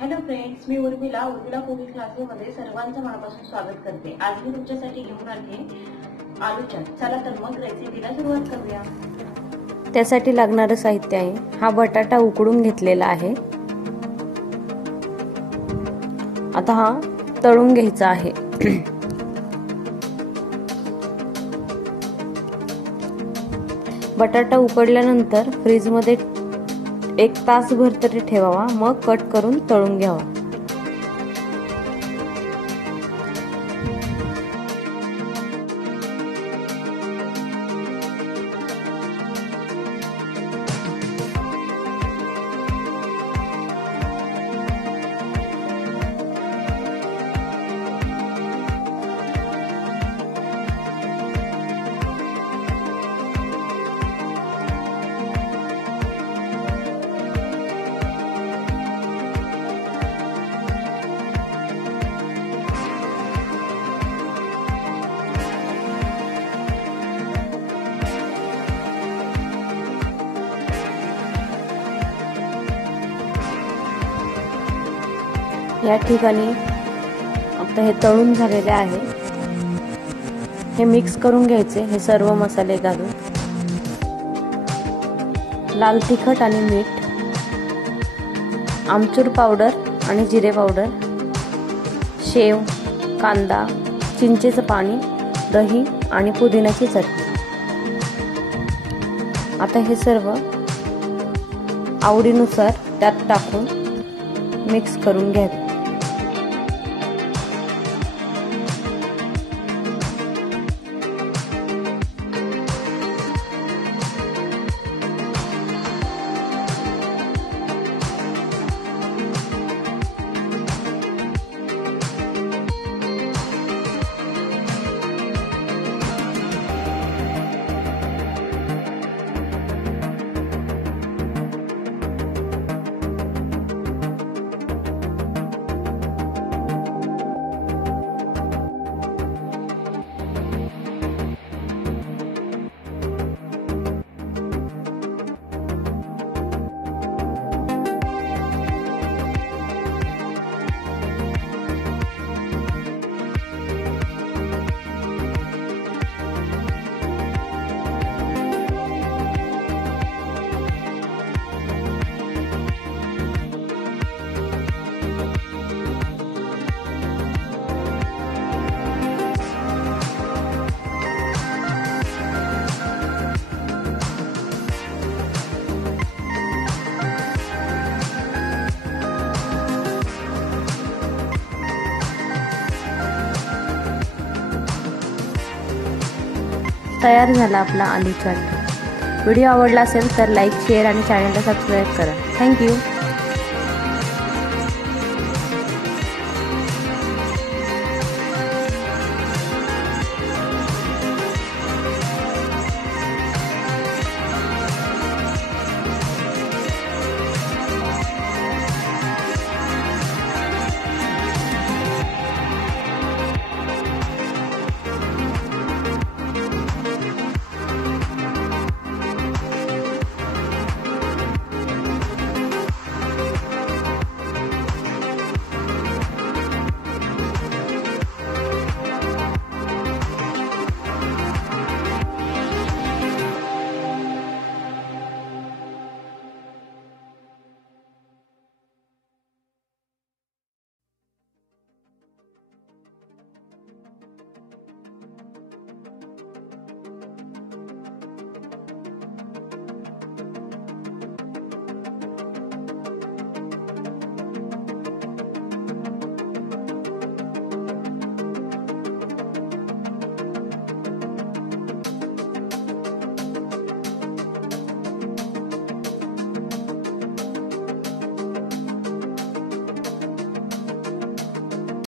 Hello friends, मी Urmila cooking क्लासेसमध्ये सर्वांचं मनापासून स्वागत करते। आज मी तुमच्यासाठी घेऊन आले आलूचाट। चला तर मग रेसिपीला सुरुवात करूया। त्यासाठी लागणारं साहित्य आहे, हा बटाटा उकडून घेतलेला आहे। आता हा तळून घ्यायचा आहे। बटाटा उकडल्यानंतर फ्रीज मध्ये 1 तासभर तरी ठेवावा, मग कट करून तळून घ्यावा। या ठिकाणी आता हे तळून झालेले आहे। हे मिक्स करून घ्यायचे, हे सर्व मसाले घालून। लाल तिखट आणि मीठ, आमचूर पावडर आणि जिरे पावडर, शेव, कांदा, चिंचेचं पाणी, दही आणि पुदिन्याची चटणी। आता हे सर्व आवडीनुसार त्यात टाकून मिक्स करून घ्यावे। तयार झाला आपला आलू चाट। व्हिडिओ आवडला असेल तर लाईक, शेअर आणि चॅनलला सबस्क्राईब करा। थँक्यू।